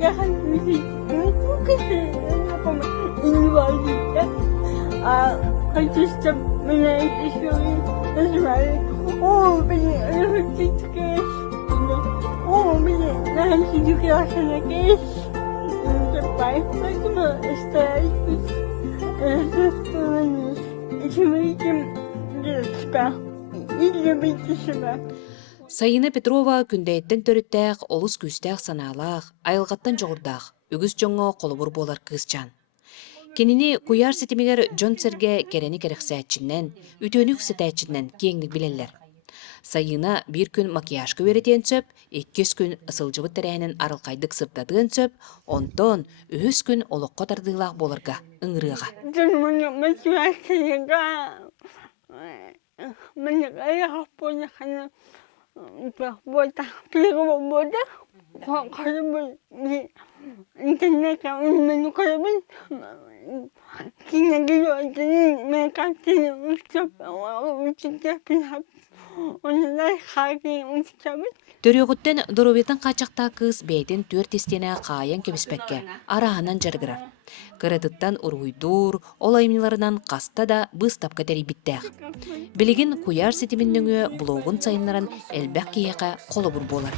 я хочу инвалида, хочу, чтобы меня еще назвали. О, блин, я хочу такая. О, блин, я хочу красная кейс. Поэтому стараюсь заставить человеком детства и любить себя. Сайына Петрова күндәйттен төріттәқ, олыс күстәқ саналақ, айылғаттан жоғырдақ, үгіз жоңы қолыбыр болар кызчан. Кенini куяр сетимигер Джон Серге керени керексәтчиннен, үтөнүк сетәтчиннен кеңдік білелер. Сайына бір күн макияж көверетен сөп, 2 күн ысылжыбы тәрәйінен арылқайдық сыртадығын сөп, онтон 3 күн олыққа тардығылақ болырға, ыңырыға. Төрөғыттен доробетін қачақта кыз бәйтін 4 тестене қайын кеміспәкке, арағынан жарғырар. Кырытыттан ұруйдур, олайымныларынан қаста да бұстапқа тәрі біттәқ. Білігін куяр сетімінніңі блогын сайынларын әлбәк кейеқа қолы бұр болар.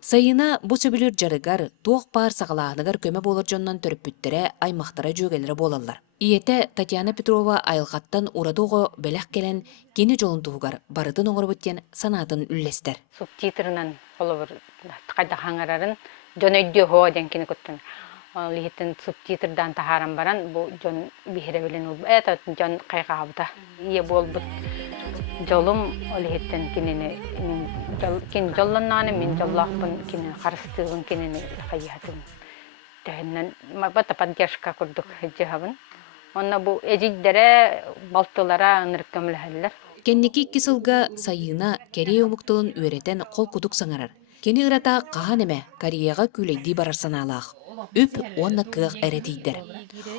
Сайына бұ сөбілер жарығар, тоқ бар сағалағынығар көмі болыр жоннан төріп бүттірі аймақтара жөгелері болалар. Иеті Татьяна Петрова айылғаттан ұрадуғы бәләқ келен кені жолын туғығар барыдың оңыр бүттен санатын үллестер. Субтитрынан қолы бір қайда қаңарарын жон өйді хоға ден кені көттін. Лихеттен субтитрдан тахаран баран бұл жон бихіре білін ол. Әті жон қайға абыта. Ие бол бұд жолым лихеттен кенені кен жолланнаны мен жоллақпын кенені қарыстығын кенені қайятын. Дәйіннен бата поддержка күрдік жығабын. Онна бұл әжиддері балтылара нырккамылы. Кеннеки кисылга сайына кере өміктілін өретен қол күдік саңарар. Кені ұрата қаған әмә Кореяға күлейді барар саналақ. Үп онна кық әретейдер.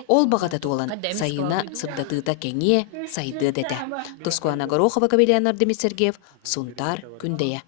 Ол бағада туылан сайына сырдатыда кәңе сайды дәді. Тұскуана Горохова Кабелянар Демис Сергеев, Сунтар, Күндея.